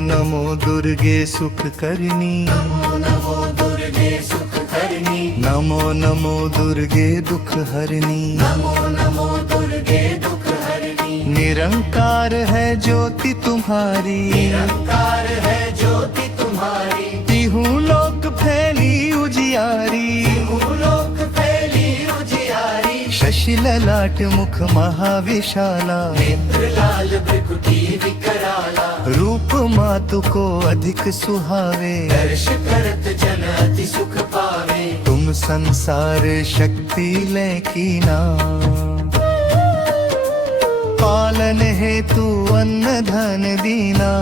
नमो दुर्गे सुख करनी, नमो नमो दुर्गे सुख करनी, नमो नमो दुर्गे दुख हरनी, नमो नमो दुर्गे दुख हरनी। निरंकार है ज्योति तुम्हारी, निरंकार है ज्योति तुम्हारी, तिहु लोक फैली उजियारी, लोक फैली उजियारी। शशि ललाट मुख महाविशाला, नेत्र लाल भृकुटी विकराला, रूप मातु को अधिक सुहावे, दर्श करत जन अति सुख पावे। तुम संसार शक्ति ले कीना, पालन हेतु अन्न धन दीना।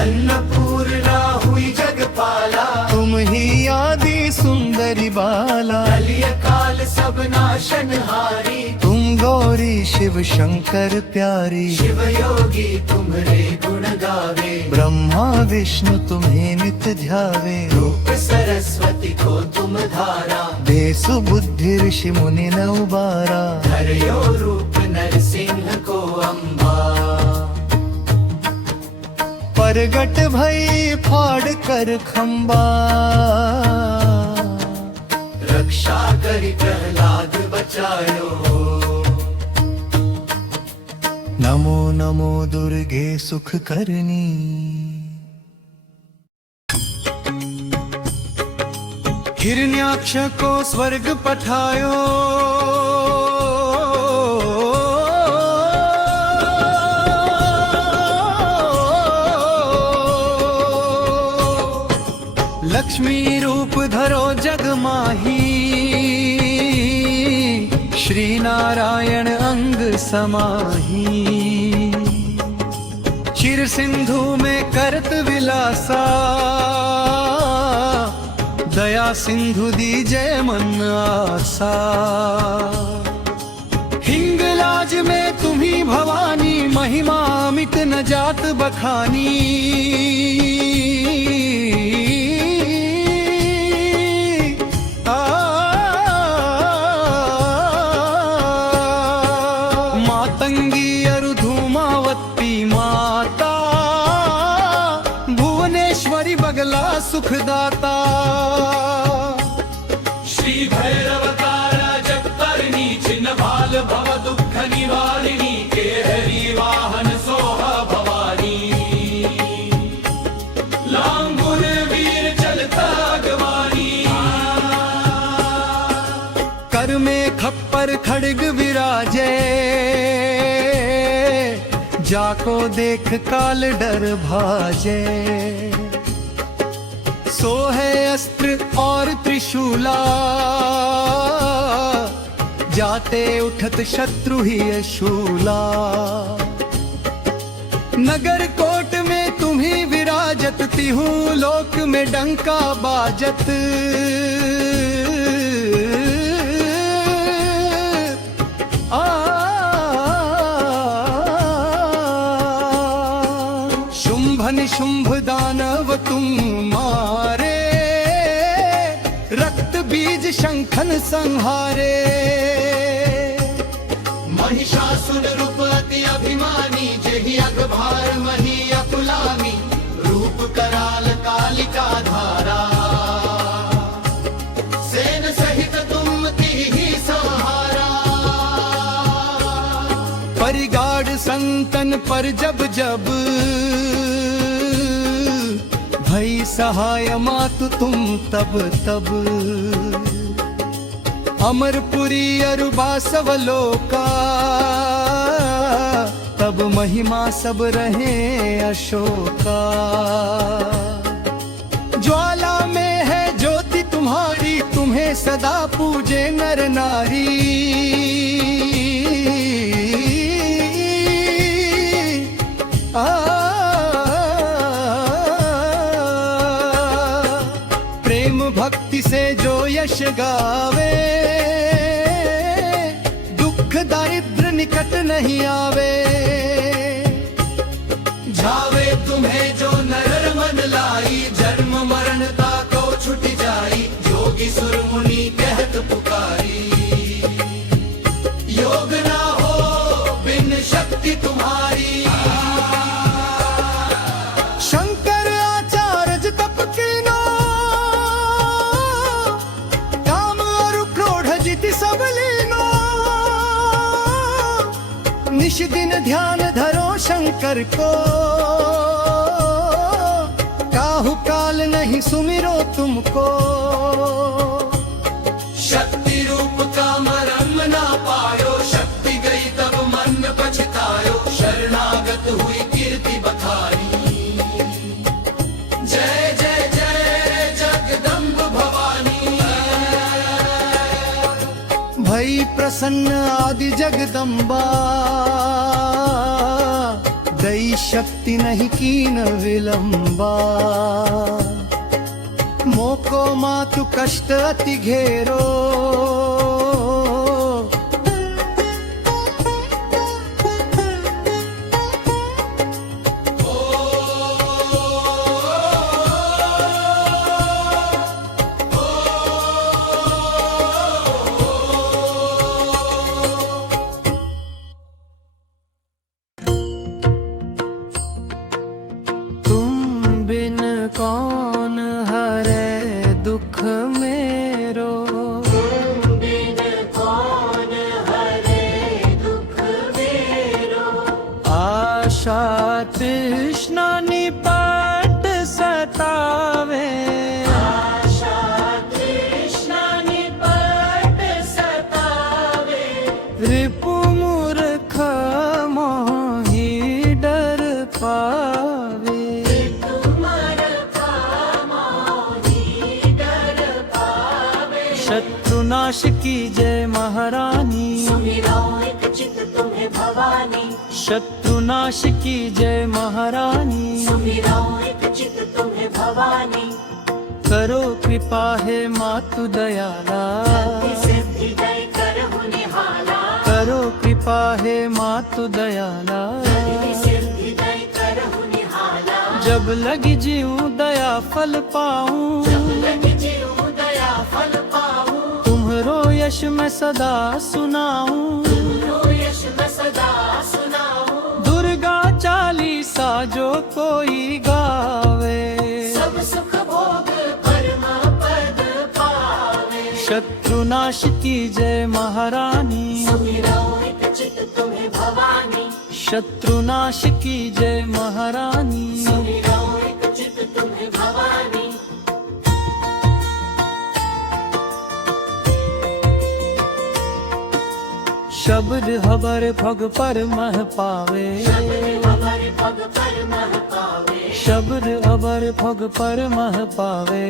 अन्नपूर्णा हुई जगपाला, तुम ही आदि सुंदरी बाला, कलिय काल सब नाशनहारी। तुम गौरी शिव शंकर प्यारी, शिव योगी तुम्हारे गुण गावे, ब्रह्मा विष्णु तुम्हें नित ध्यावे। रूप सरस्वती को तुम धारा, दे सुबुद्धि ऋषि मुनि न उबारा। धर्यो रूप नरसिंह को अम्बा, प्रगट भई फाड़ कर खंबा, रक्षा करी प्रहलाद बचायो। नमो नमो दुर्गे सुख करनी। हिरण्याक्ष को स्वर्ग पठायो, लक्ष्मी रूप धरो जग माही, श्री नारायण अंग समाही। चिर सिंधु में करत विलासा, दया सिंधु दीजय मन आसा। हिंगलाज में तुम्ही भवानी, महिमा अमित न जात बखानी। मातंगी अरु धूमावती माता, भुवनेश्वरी बगला सुखदाता। श्री भैरव तारा जगतरणी, छिन्न भाल भव दुख निवारिणी। के हरि वाहन सोहा भवानी, लांगुर वीर चलता अगवानी। कर में खप्पर खड़ग विराजे, जाको देख काल डर भाजे। सोहे अस्त्र और त्रिशूला, जाते उठत शत्रु ही शूला। नगर कोट में तुम्ही विराजत, तिहु लोक में डंका बाजत। शुंभ निशुंभ दानव तुम मारे, रक्त बीज शंखन संहारे। महिषासुर रूप अति अभिमानी, जेहि अगभार मही अकुलामी। रूप कराल कालिका धारा, सेन सहित तुम तिहि सहारा। परिगाड़ संतन पर जब जब, भई सहाय मातु तुम तब तब। अमरपुरी अरु बासवलोका, तब महिमा सब रहे अशोका। ज्वाला में है ज्योति तुम्हारी, तुम्हें सदा पूजे नर नारी। प्रेम भक्ति से जो यश गावे, दुख दारिद्र निकट नहीं आवे। जावे तुम्हें जो नर मन लाई, जन्म मरणता को छुट जाई। योगी सुर मुनि कहत पुकारी, योग ना हो बिन शक्ति तुम्हारी। भजित सब लीनो निश दिन ध्यान धरो शंकर को काहू काल नहीं सुमिरो तुमको शक्ति रूप का मरम ना पायो शक्ति गई तब मन पछतायो शरणागत हुई कीर्ति बखानी जय जय जय जगदम्ब भवानी भई प्रसन्न आदि जगदम्बा दई शक्ति नहीं कीन विलंबा मोको मातु कष्ट अति घेरो कौन हरे दुख मेरो बिन कौन हरे दुख मेरो आशा तृष्णा निपट सतावे आशा तृष्णा निपट सतावे रिपु मूर्ख मोहि डर पावे शत्रुनाश की जय महारानी सुमिरो एक चित तुम्हें भवानी शत्रुनाश की जय महारानी सुमिरो एक चित तुम्हें भवानी करो कृपा है मातु दयाला सिद्धि दय करहु निहाला करो कृपा है मातु दयाला सिद्धि दय करहु निहाला जब लगी जीऊं दया फल पाऊं लग जीऊं दया फल पाऊं तुम्हरो यश मैं सदा सुनाऊं तुमरो यश मैं सदा सुनाऊं दुर्गा चालीसा जो कोई गावे सब सुख भोग परम पद पावे शत्रुनाश की जय महारानी सुमिरो एक चित तुम्हें भवानी शत्रुनाश की जय महारानी सुमिरो एक चित तुम्हें भवानी शब्द हबर भग पर मह पावे हमारे पग पर मह पावे शब्द हबर भग पर मह पावे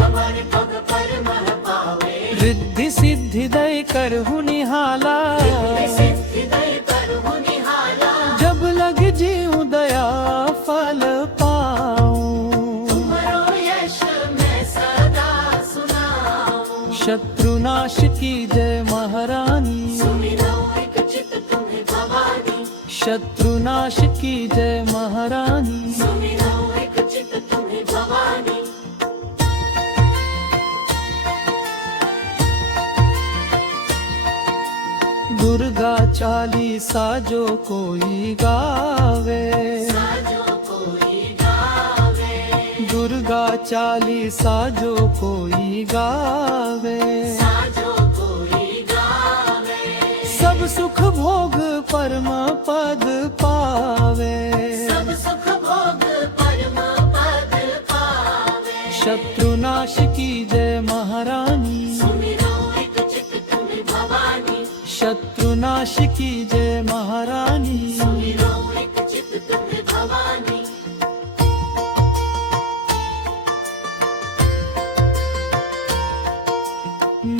हमारे पग पर मह पावे रिद्धि सिद्धि दय करहु निहाला सिद्धि दय करहु निहाला जब लग जीऊं दया फल पाऊं तुमरो यश मैं सदा सुनाऊं शत्रुनाश की जय महारानी सुमिरो एक चित तुम्हें भवानी शत्रुनाश की जय महारानी सुमिरो एक चित तुम्हें भवानी दुर्गा चालीसा जो कोई गावे साजो कोई गावे दुर्गा चालीसा जो कोई गावे साजो कोई गावे सब सुख भोग परम पद पावे सब सुख भोग परम पद पावे शत्रुनाश की जय महारानी सुमिरो एक चित तुम्हें भवानी शत्रुनाश की जय महारानी सुमिरो एक चित तुम्हें भवानी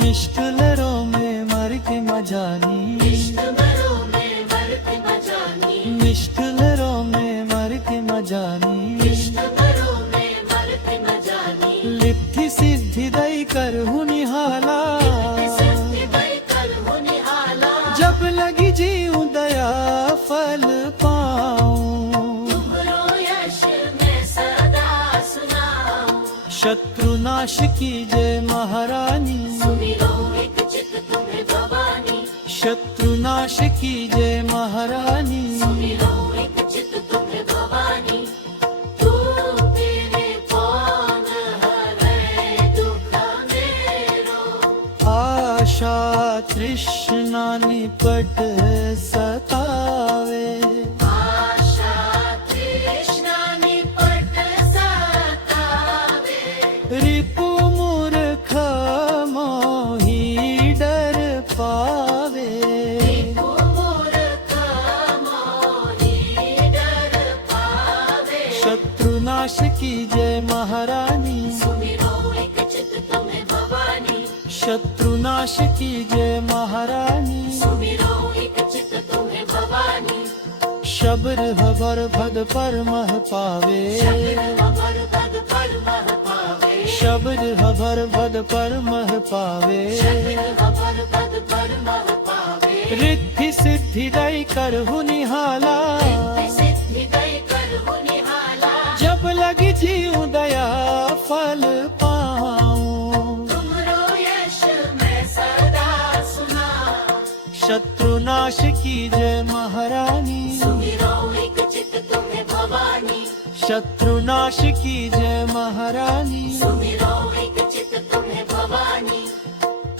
निष्ठुलरों में मर के मजानी इष्टवरों में मरते मजानी निष्ठुलरों में मर के मजानी इष्टवरों में मरते मजानी लिप्ति सिद्धि दई करहु निहाला सिद्धि दय करहु निहाला जब लगी जीऊं दया फल पाऊं तुमरो यश मैं सदा सुनाऊं शत्रुनाश की जय महारानी सुमिरो एक चित तुम्हें भवानी शत्रुनाश की जय महारानी सुमिरो एक चित तुम्हें भवानी तू तेरे कौन हरे दुख मेरो आशा तृष्णा निपट सतावे आशा तृष्णा निपट सतावे रिपु मूर्ख मोही डर पावे मूर्ख मोही डर पावे शत्रुनाश की जय महारानी सुमिरो एक चित तुम्हें भवानी शत्रुनाश की जय महारानी सुमिरो एक चित तुम्हें भवानी शबर हबर भद पर मह पावे अमर पद पर मह पावे शबर हबर भद पर मह पावे अमर पद पर मह पावे रिद्धि सिद्धि दई करहु निहाला सिद्धि दई करहु निहाला जब लगी जीव दया फल पाऊं तुमरो यश मैं सदा सुना शत्रुनाश की जय महारानी सुमिरो एक चित तुम्हें भवानी शत्रुनाश की जय महारानी सुमिरो एक चित तुम्हें भवानी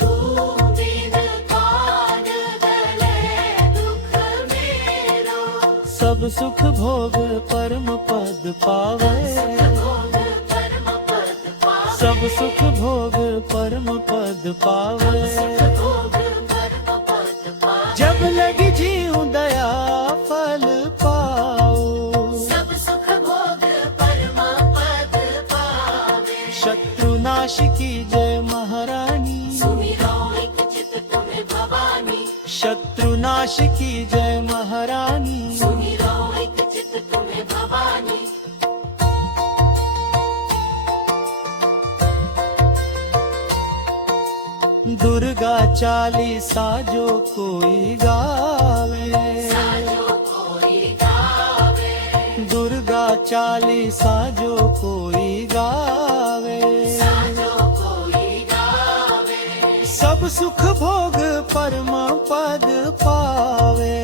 तू दीन कान दले दुख मेरो सब सुख भोग परम पद पावे भोग परम पद पावे सब सुख भोग परम पद पावे भोग परम पद पावे जब लगी जीव दया फल पाओ सब सुख भोग परम पद पावे शत्रुनाश की जय महारानी सुमिरो एक चित तुम्हें भवानी शत्रुनाश की जय महारानी सुमिरो एक चित तुम्हें भवानी दुर्गा चालीसा जो कोई गावे साजो कोई गावे दुर्गा चालीसा जो कोई गावे साजो कोई गावे सब सुख भोग परम पद पावे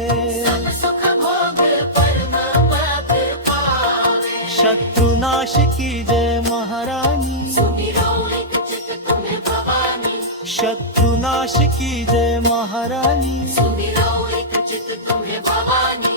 सब सुख भोग परम पद पावे शत्रुनाश की जय महारानी सुमिरो एक चित तुम्हें भवानी शत्रुनाश की जय महारानी सुमिरो एक चित तुम्हें भवानी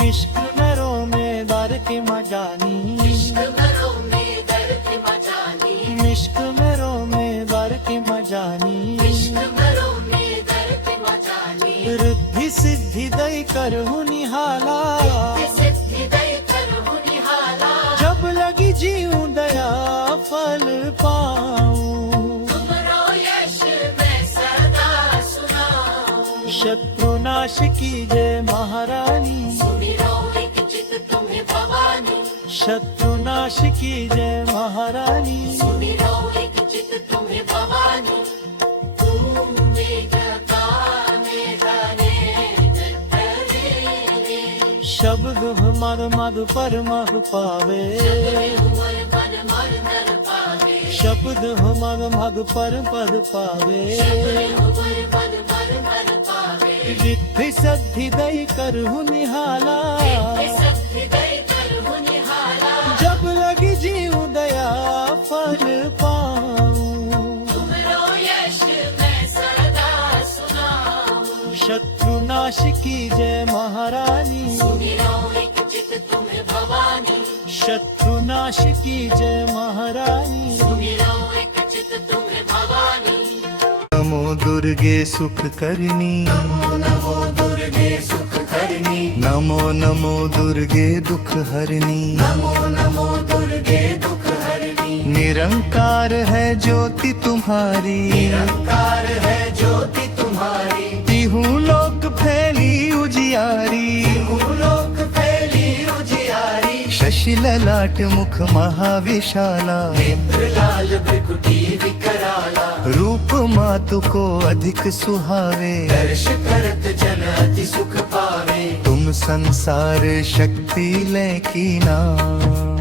निष्क नरों में दर के मजानी घरों में दर्द मचानी निष्क नरों में दर के मजानी घरों में दर्द मचानी रिद्धि सिद्धि दई करहु निहाला सिद्धि दई करहु निहाला जब लगी जीव दया फल पाऊं तुमरो यश मैं सदा सुनाऊं शत्रुनाश की जय महारानी सुमिरो एक चित तुम्हें भवानी शत्रुनाश की जय महारानी सुमिरो एक चित तुम्हें भवानी तुम मेघ काने जाने नटरे शब्द मद मद पर मह पावे उमर मन मर नर पावे शब्द मद मद पर पद पावे उमर मन मर नर पावे रिद्धि सिद्धि दई करहु निहाला सिद्धि दई करहु निहाला जब लगी जीव दया फल पाऊं तुमरो यश मैं सदा सुनाऊं शत्रुनाश की जय महारानी सुमिरो एक चित तुम्हें भवानी शत्रुनाश की जय महारानी सुमिरो एक चित तुम्हें भवानी नमो दुर्गे सुख करनी नमो दुर्गे सुख करनी नमो नमो दुर्गे दुख हरनी नमो दुर्गे दुख हरनी निरंकार है ज्योति तुम्हारी निरंकार है ज्योति तुम्हारी तिहु लोक फैली उजियारी लोक फैली उजियारी शशि ललाट मुख महाविशाला नेत्र लाल भृकुटी विकराला रूप मातु को अधिक सुहावे दर्श करत जन अति सुख पावे तुम संसार शक्ति ले की नाम